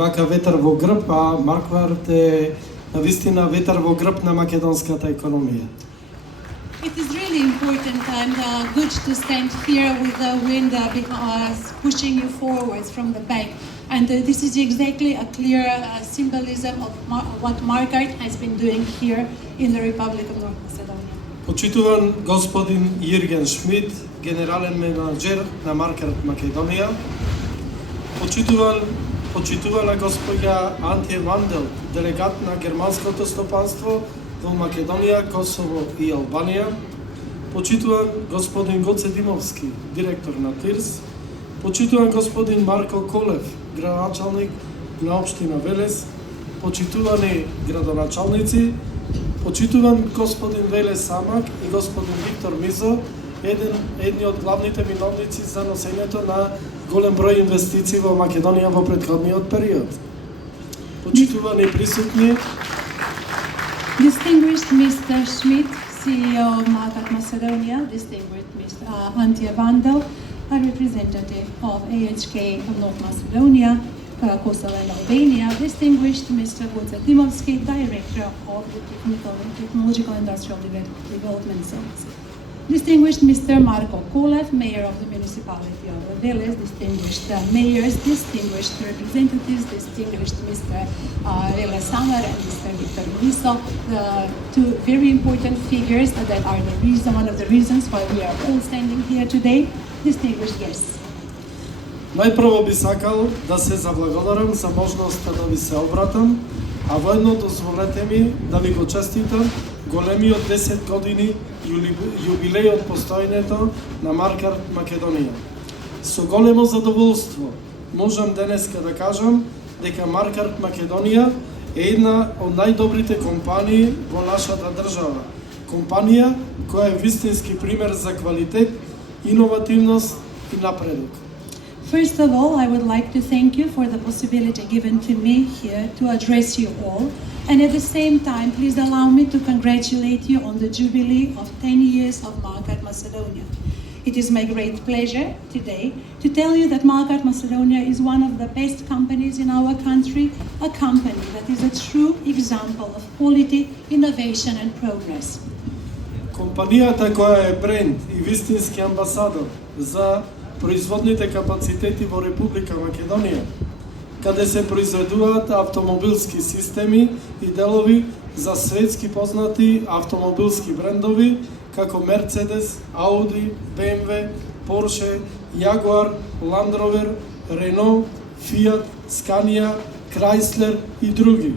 вака ветар во грб, а Маркварт е навистина ветар во грб на македонската економија. It is really important and good to stand here with the wind pushing you forwards from the bank. And this is exactly a clear symbolism of what Markart has been doing here in the Republic of North Macedonia. Почитуван господин Јирген Шмид, генерален менаџер на Маркарт Македонија. Почитувана госпоѓа Антје Вандел, делегат на германското стопанство во Македонија, Косово и Албанија. Почитуван господин Гоце Димовски, директор на ТИРС. Почитуван господин Марко Колев, градоначалник на општина Велес. Почитувани градоначалници. Почитуван господин Веле Самак и господин Виктор Мизо, едни од главните виновници за носењето на голем број инвестиции во Македонија во претходниот период. Почитувани присутни. Distinguished Mr. Schmidt, CEO of Markart Macedonia, distinguished Mr. Antje Vandel, a representative of AHK of North Macedonia, Kosovo and Albania, distinguished Mr. Goce Dimovski, Director of the Technological Industrial Development Service. Distinguished Mr. Marko Kolev, Mayor of the Municipality of Veles, distinguished mayors, distinguished representatives, distinguished Mr. Vele Samar and Mr. Viktor Miso, two very important figures that are one of the reasons why we are all standing here today, distinguished guests. Најпрво би сакал да се заблагодарам за можноста да ви се обратам, а воедно дозволете ми да ви го честитам големиот 10 години јубилеј од постоењето на Маркарт Македонија. Со големо задоволство можам денеска да кажам дека Маркарт Македонија е една од најдобрите компании во нашата држава. Компанија која е вистински пример за квалитет, иновативност и напредок. First of all, I would like to thank you for the possibility given to me here to address you all. And at the same time, please allow me to congratulate you on the jubilee of 10 years of Markart Macedonia. It is my great pleasure today to tell you that Markart Macedonia is one of the best companies in our country, a company that is a true example of quality, innovation and progress. Компанијата која е бренд и вистински амбасадор за производните капацитети во Република Македонија, каде се произведуваат автомобилски системи и делови за светски познати автомобилски брендови како Мерцедес, Ауди, БМВ, Порше, Јагуар, Ланд Ровер, Рено, Фијат, Сканија, Крајслер и други.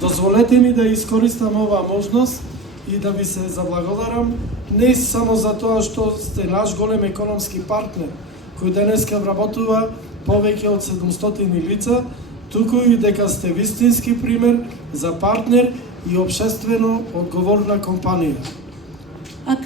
Дозволете ми да искористам оваа можност и да ви се заблагодарам не само за тоа што сте наш голем економски партнер, кој денеска вработува повеќе од 700 лица, туку и дека сте вистински пример за партнер и општествено одговорна компанија.